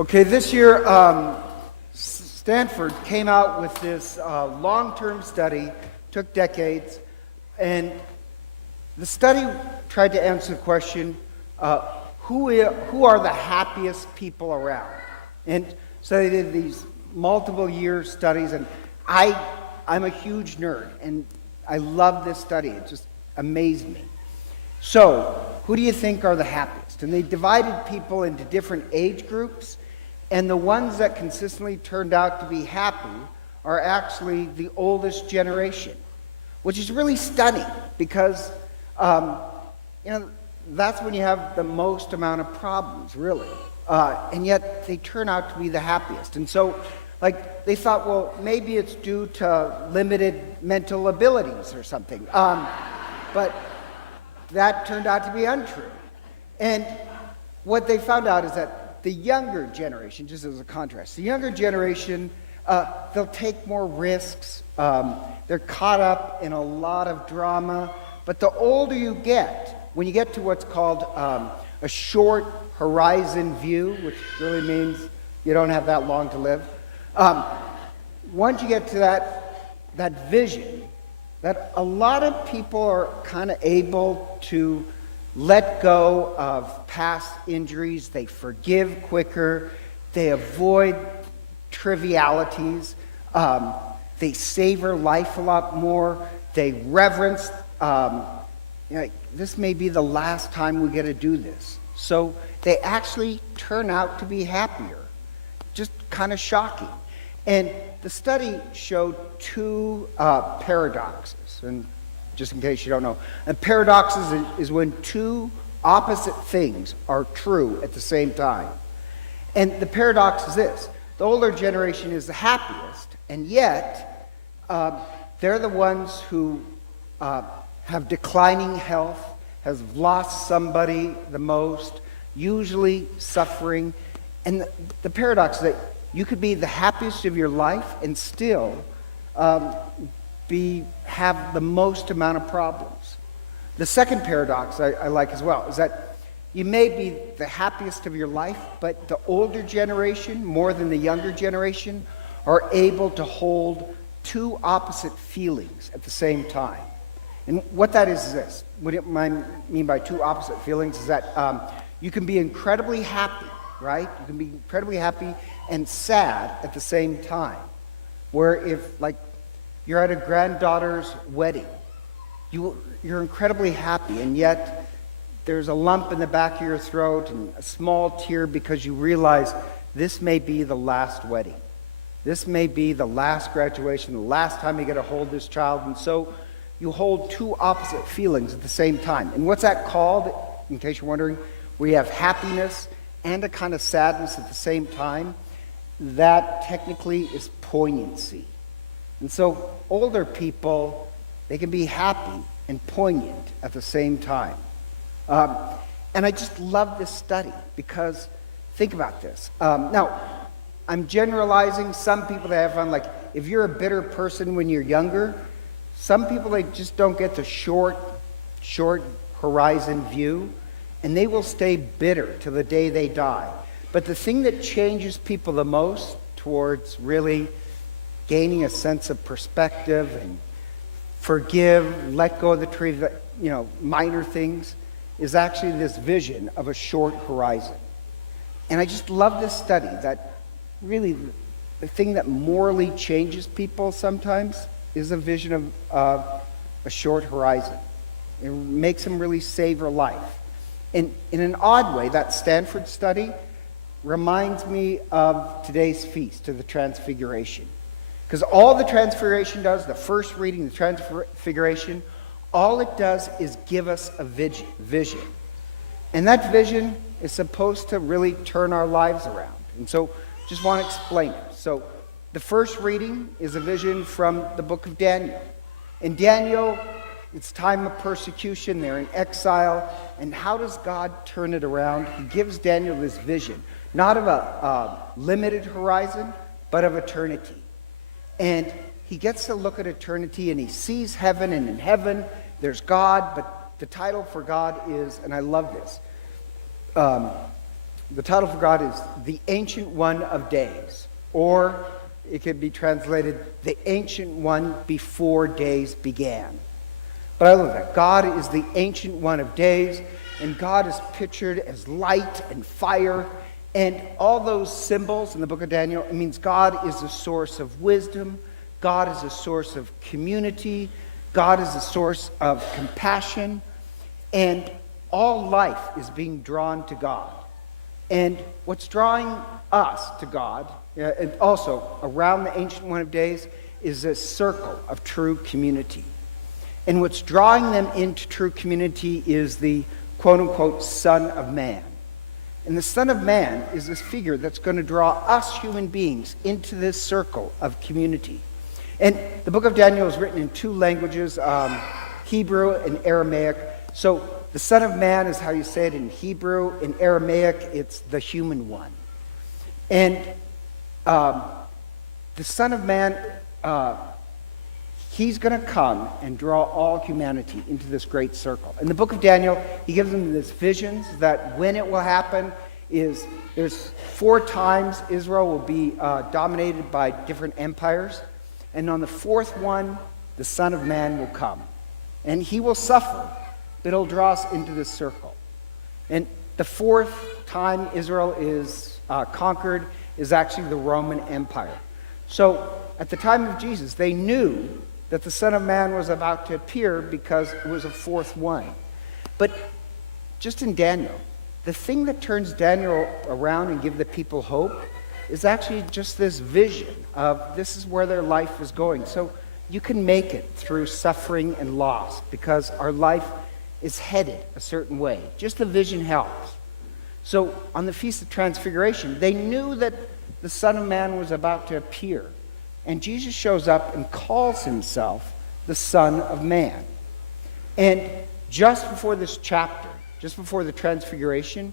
Okay, this year, Stanford came out with this long-term study, took decades, and the study tried to answer the question, who are the happiest people around? And so they did these multiple-year studies, and I'm a huge nerd, and I love this study. It just amazed me. So, who do you think are the happiest? And they divided people into different age groups, and the ones that consistently turned out to be happy are actually the oldest generation, which is really stunning because, that's when you have the most amount of problems, really. And yet they turn out to be the happiest. And so, they thought, well, maybe it's due to limited mental abilities or something. But that turned out to be untrue. And what they found out is that the younger generation, just as a contrast, the younger generation, they'll take more risks. They're caught up in a lot of drama. But the older you get, when you get to what's called a short horizon view, which really means you don't have that long to live, once you get to that vision, that a lot of people are kind of able to let go of past injuries. They forgive quicker. They avoid trivialities. They savor life a lot more. They reverence, this may be the last time we get to do this. So they actually turn out to be happier. Just kind of shocking. And the study showed two paradoxes. And just in case you don't know, and paradoxes is when two opposite things are true at the same time. And the paradox is this: the older generation is the happiest, and yet they're the ones who have declining health, has lost somebody the most, usually suffering. And the paradox is that you could be the happiest of your life and still have the most amount of problems. The second paradox I like as well is that you may be the happiest of your life, but the older generation, more than the younger generation, are able to hold two opposite feelings at the same time. And what that is this. What I mean by two opposite feelings is that you can be incredibly happy, right? You can be incredibly happy and sad at the same time. Where if, you're at a granddaughter's wedding, you're incredibly happy, and yet there's a lump in the back of your throat and a small tear because you realize this may be the last wedding. This may be the last graduation, the last time you get to hold this child, and so you hold two opposite feelings at the same time. And what's that called, in case you're wondering? Where you have happiness and a kind of sadness at the same time. That technically is poignancy. And so older people, they can be happy and poignant at the same time. And I just love this study because, think about this. Now, I'm generalizing. Some people, they have fun. If you're a bitter person when you're younger, some people, they just don't get the short horizon view, and they will stay bitter till the day they die. But the thing that changes people the most towards really gaining a sense of perspective and forgive, let go of the minor things, is actually this vision of a short horizon. And I just love this study that really the thing that morally changes people sometimes is a vision of a short horizon. It makes them really savor life. And in an odd way, that Stanford study reminds me of today's feast, of the Transfiguration. Because all the Transfiguration does, the first reading, the Transfiguration, all it does is give us a vision. And that vision is supposed to really turn our lives around. And so, just want to explain it. So, the first reading is a vision from the book of Daniel. In Daniel, it's time of persecution, they're in exile, and how does God turn it around? He gives Daniel this vision, not of a limited horizon, but of eternity. And he gets to look at eternity, and he sees heaven, and in heaven there's God, but the title for God is, and I love this, The title for God is The Ancient One of Days, or it could be translated The Ancient One Before Days Began. But I love that. God is the Ancient One of Days, and God is pictured as light and fire, and all those symbols in the book of Daniel, it means God is a source of wisdom, God is a source of community, God is a source of compassion, and all life is being drawn to God. And what's drawing us to God, and also around the Ancient One of Days, is a circle of true community. And what's drawing them into true community is the quote-unquote Son of Man. And the Son of Man is this figure that's going to draw us human beings into this circle of community. And the book of Daniel is written in two languages, Hebrew and Aramaic. So the Son of Man is how you say it in Hebrew. In Aramaic, it's the human one. And the Son of Man, he's going to come and draw all humanity into this great circle. In the book of Daniel, he gives them these visions that when it will happen is there's 4 times Israel will be dominated by different empires. And on the 4th one, the Son of Man will come. And he will suffer, but he'll draw us into this circle. And the 4th time Israel is conquered is actually the Roman Empire. So at the time of Jesus, they knew that the Son of Man was about to appear because it was a 4th one. But just in Daniel, the thing that turns Daniel around and give the people hope is actually just this vision of this is where their life is going. So you can make it through suffering and loss because our life is headed a certain way. Just the vision helps. So on the Feast of Transfiguration, they knew that the Son of Man was about to appear. And Jesus shows up and calls himself the Son of Man. And just before this chapter, just before the Transfiguration,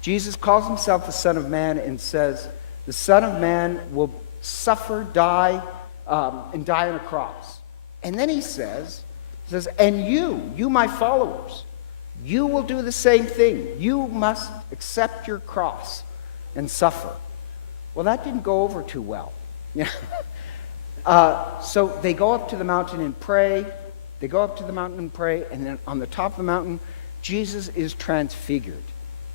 Jesus calls himself the Son of Man and says, the Son of Man will suffer, die, and die on a cross. And then he says, and you my followers, you will do the same thing. You must accept your cross and suffer. Well, that didn't go over too well. So they go up to the mountain and pray. They go up to the mountain and pray, and then on the top of the mountain, Jesus is transfigured,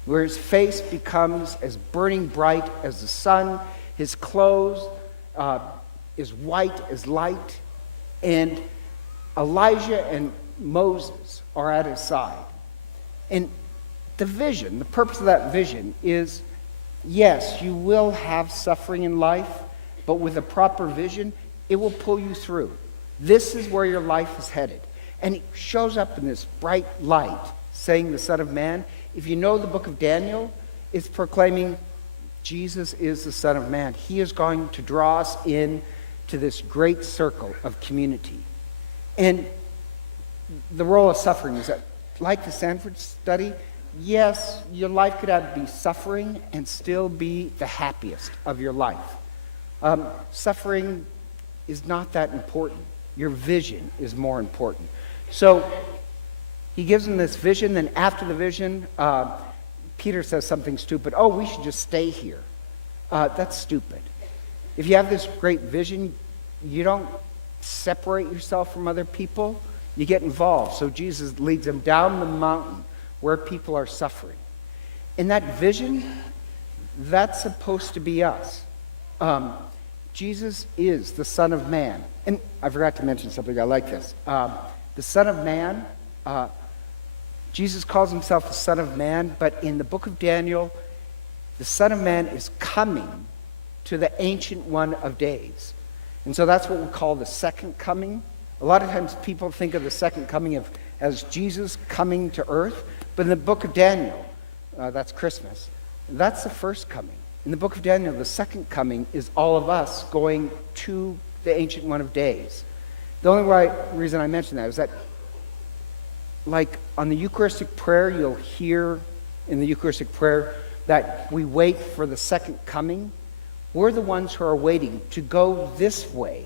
where his face becomes as burning bright as the sun. His clothes is white as light, and Elijah and Moses are at his side. And the vision, the purpose of that vision is, yes, you will have suffering in life, but with a proper vision, it will pull you through. This is where your life is headed. And it shows up in this bright light, saying the Son of Man. If you know the book of Daniel, it's proclaiming Jesus is the Son of Man. He is going to draw us in to this great circle of community. And the role of suffering is that, like the Sanford study, yes, your life could be suffering and still be the happiest of your life. Suffering is not that important. Your vision is more important. So he gives them this vision, then after the vision, Peter says something stupid. Oh, we should just stay here. That's stupid. If you have this great vision, you don't separate yourself from other people. You get involved. So Jesus leads them down the mountain where people are suffering. In that vision, that's supposed to be us. Jesus is the Son of Man. And I forgot to mention something. I like this. The Son of Man, Jesus calls himself the Son of Man, but in the book of Daniel, the Son of Man is coming to the Ancient One of Days. And so that's what we call the second coming. A lot of times people think of the second coming as Jesus coming to earth, but in the book of Daniel, that's Christmas, that's the first coming. In the book of Daniel, the second coming is all of us going to the Ancient One of Days. The only reason I mention that is that, like on the Eucharistic prayer, you'll hear in the Eucharistic prayer that we wait for the second coming. We're the ones who are waiting to go this way.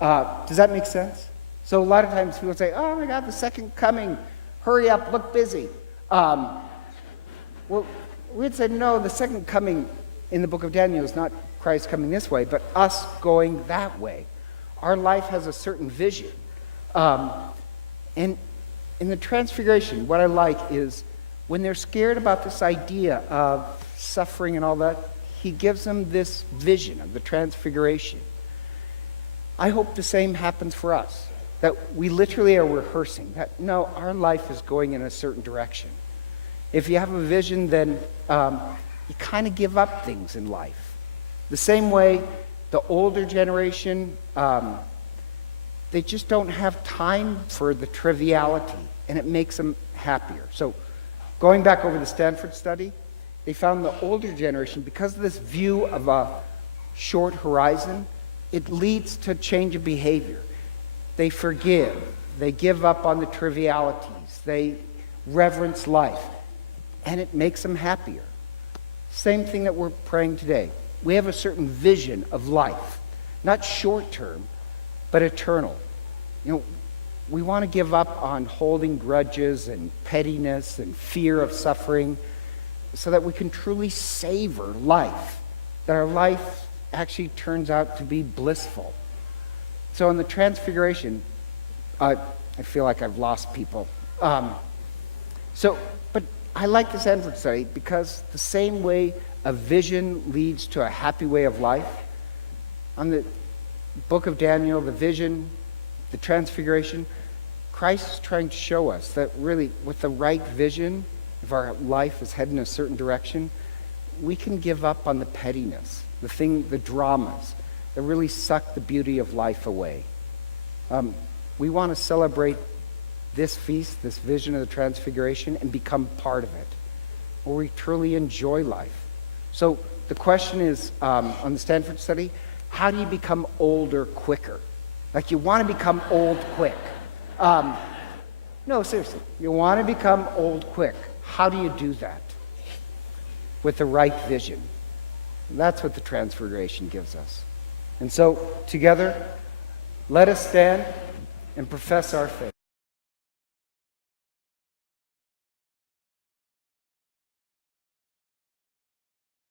Does that make sense? So a lot of times people say, oh my God, the second coming, hurry up, look busy. Well, we'd say, no, the second coming in the book of Daniel is not Christ coming this way, but us going that way. Our life has a certain vision. And in the Transfiguration, what I like is when they're scared about this idea of suffering and all that, he gives them this vision of the Transfiguration. I hope the same happens for us, that we literally are rehearsing that, no, our life is going in a certain direction. If you have a vision, then you kind of give up things in life. The same way the older generation, they just don't have time for the triviality, and it makes them happier. So going back over the Stanford study, they found the older generation, because of this view of a short horizon, it leads to change of behavior. They forgive. They give up on the trivialities. They reverence life. And it makes them happier. Same thing that we're praying today. We have a certain vision of life. Not short term, but eternal. You know, we want to give up on holding grudges and pettiness and fear of suffering so that we can truly savor life. That our life actually turns out to be blissful. So in the Transfiguration, I feel like I've lost people. But I like the Stanford study because the same way a vision leads to a happy way of life, on the book of Daniel, the vision, the Transfiguration, Christ is trying to show us that really with the right vision, if our life is heading in a certain direction, we can give up on the pettiness, the dramas that really suck the beauty of life away. We want to celebrate this feast, this vision of the Transfiguration, and become part of it, where we truly enjoy life. So the question is, on the Stanford study, how do you become older quicker? Like you want to become old quick. No, seriously, you want to become old quick. How do you do that? With the right vision. That's what the Transfiguration gives us. And so, together, let us stand and profess our faith.